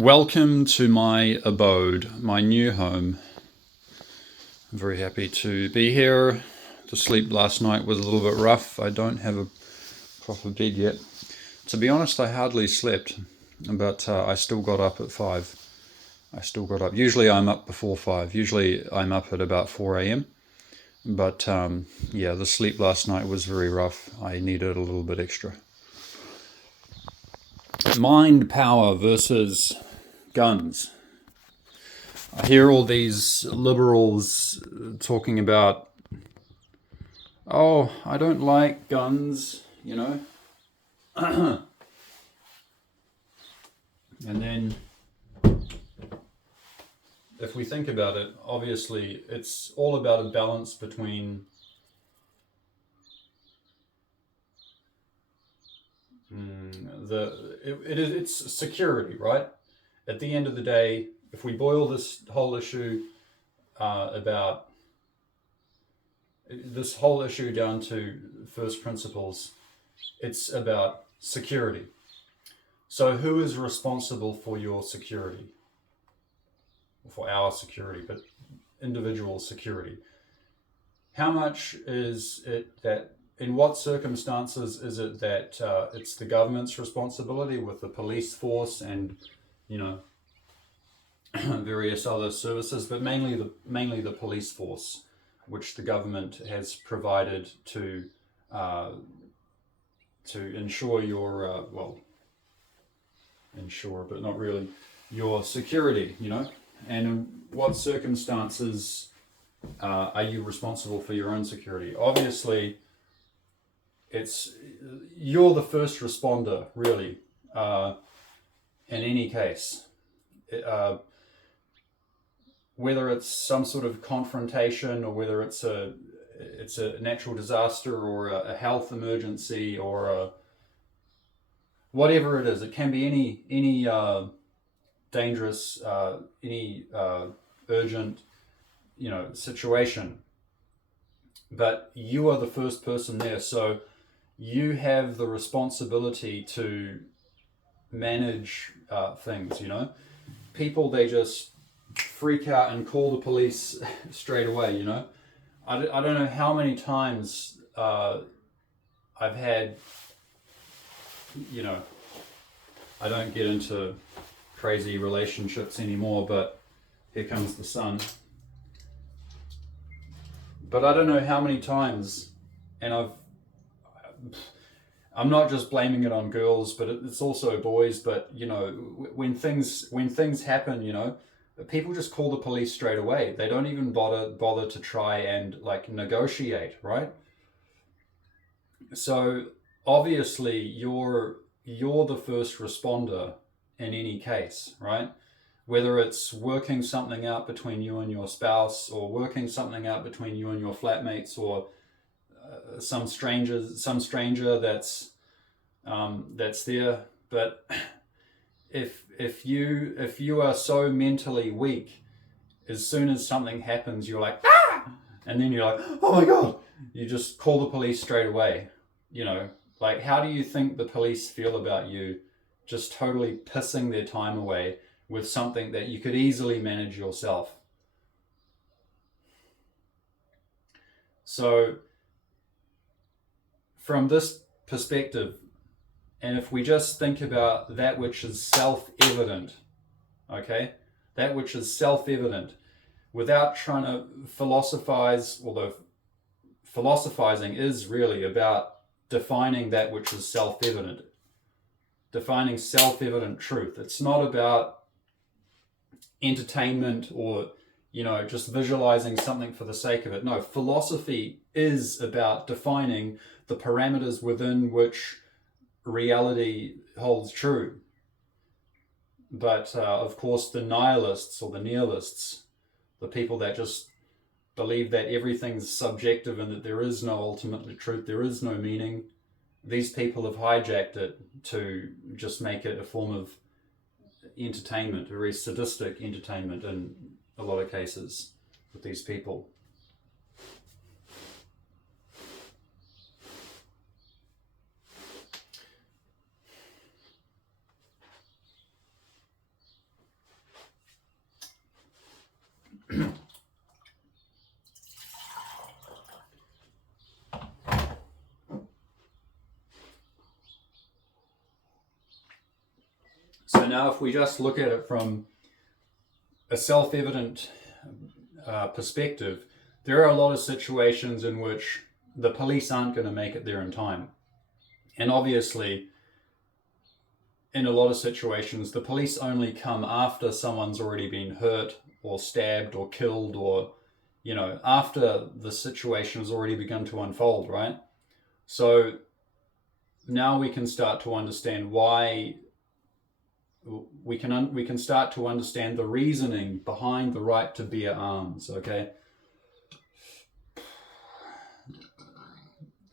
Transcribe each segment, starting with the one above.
Welcome to my abode, my new home. I'm very happy to be here. The sleep last night was a little bit rough. I don't have a proper bed yet. To be honest, I hardly slept, but I still got up at 5. I still got up. Usually I'm up before 5. Usually I'm up at about 4 a.m. But yeah, the sleep last night was very rough. I needed a little bit extra. Mind power versus guns. I hear all these liberals talking about, oh, I don't like guns, and then if we think about it, obviously it's all about a balance between it's security, right? At the end of the day, if we boil this whole issue about this whole issue down to first principles, it's about security. So who is responsible for your security? For our security, but individual security. How much is it that, in what circumstances is it that it's the government's responsibility with the police force and, various other services, but mainly the police force, which the government has provided to ensure your ensure, but not really, your security, and in what circumstances are you responsible for your own security? Obviously, you're the first responder, really, in any case. Whether it's some sort of confrontation or whether it's a natural disaster or a health emergency or whatever it is, it can be any dangerous, any urgent, situation. But you are the first person there, so you have the responsibility to manage things. People, they just freak out and call the police straight away. I don't know how many times I've had. I don't get into crazy relationships anymore, but here comes the sun. But I don't know how many times, and I'm not just blaming it on girls, but it's also boys. But when things happen, people just call the police straight away. They don't even bother to try and negotiate, right? So obviously you're the first responder in any case, right? Whether it's working something out between you and your spouse, or working something out between you and your flatmates, or some stranger that's there. But if you are so mentally weak, as soon as something happens, you're like, ah! And then you're like, oh my god! You just call the police straight away. How do you think the police feel about you just totally pissing their time away with something that you could easily manage yourself? So from this perspective, and if we just think about that which is self-evident, okay, that which is self-evident, without trying to philosophize, although philosophizing is really about defining that which is self-evident, defining self-evident truth. It's not about entertainment or just visualizing something for the sake of it. No, philosophy is about defining the parameters within which reality holds true. But of course, the nihilists or the nihilists, the people that just believe that everything's subjective and that there is no ultimate truth, there is no meaning, these people have hijacked it to just make it a form of entertainment, a very sadistic entertainment in a lot of cases with these people. So now if we just look at it from a self-evident perspective, there are a lot of situations in which the police aren't going to make it there in time. And obviously, in a lot of situations, the police only come after someone's already been hurt or stabbed or killed, or, you know, after the situation has already begun to unfold, right? So now we can start to understand why we can start to understand the reasoning behind the right to bear arms, okay?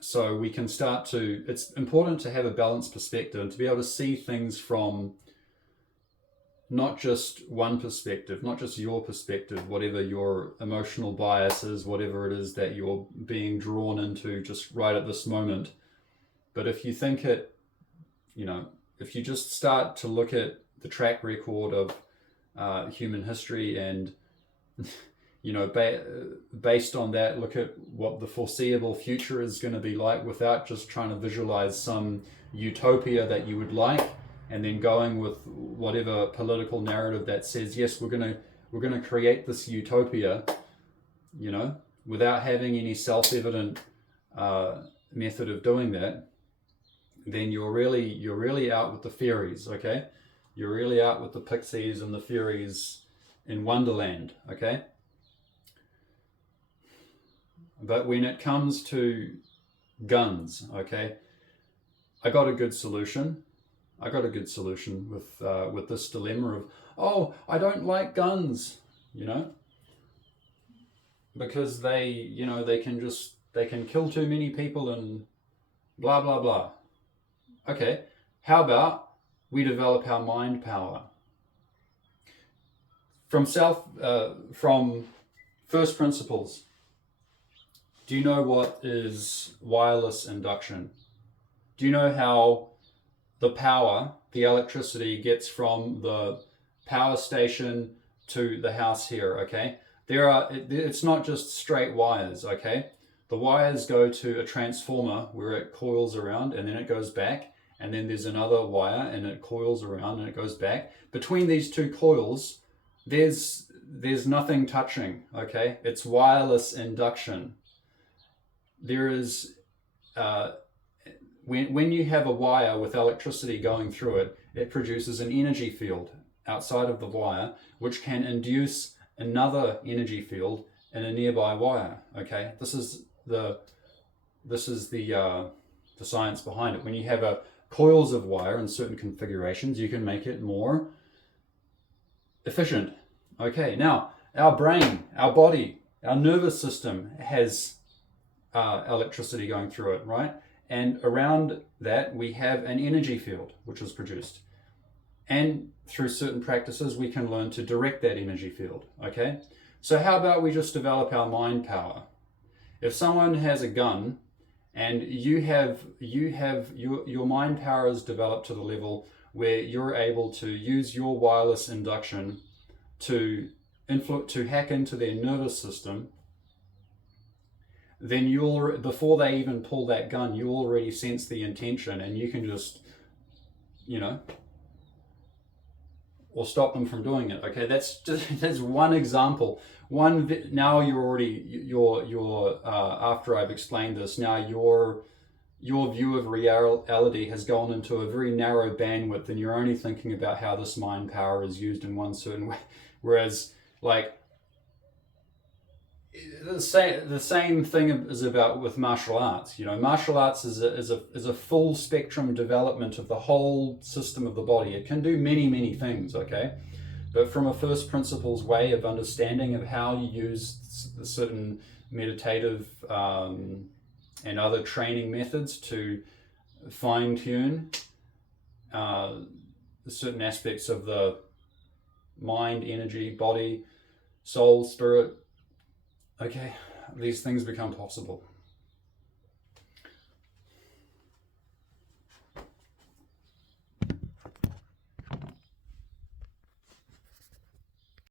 So we can start to, it's important to have a balanced perspective and to be able to see things from not just one perspective, not just your perspective, whatever your emotional bias is, whatever it is that you're being drawn into just right at this moment. But if you think it, you know, if you just start to look at the track record of human history and, you know, based on that, look at what the foreseeable future is going to be like without just trying to visualize some utopia that you would like, and then going with whatever political narrative that says, yes, we're going to create this utopia, you know, without having any self-evident method of doing that, then you're really out with the fairies, okay? You're really out with the pixies and the fairies in Wonderland, okay? But when it comes to guns, okay, I got a good solution. With this dilemma of, oh, I don't like guns, you know, because they, you know, they can kill too many people and blah, blah, blah. Okay, how about we develop our mind power? From first principles, do you know what is wireless induction? Do you know how the power, the electricity, gets from the power station to the house here, okay? It's not just straight wires, okay? The wires go to a transformer where it coils around and then it goes back, and then there's another wire and it coils around and it goes back. Between these two coils, there's nothing touching, okay? It's wireless induction. There is, when you have a wire with electricity going through it, it produces an energy field outside of the wire, which can induce another energy field in a nearby wire, okay? This is the science behind it. When you have coils of wire in certain configurations, you can make it more efficient. Okay, now our brain, our body, our nervous system has electricity going through it, right? And around that we have an energy field which is produced. And through certain practices we can learn to direct that energy field, okay? So how about we just develop our mind power? If someone has a gun and your mind power is developed to the level where you're able to use your wireless induction to hack into their nervous system, then before they even pull that gun, you already sense the intention, and you can just, you know, or stop them from doing it. Okay, that's one example. Now you're after I've explained this, now your view of reality has gone into a very narrow bandwidth, and you're only thinking about how this mind power is used in one certain way, whereas like the same thing is about with martial arts. You know, martial arts is a full spectrum development of the whole system of the body. It can do many things, okay? But from a first principles way of understanding of how you use certain meditative and other training methods to fine-tune certain aspects of the mind, energy, body, soul, spirit, okay, these things become possible.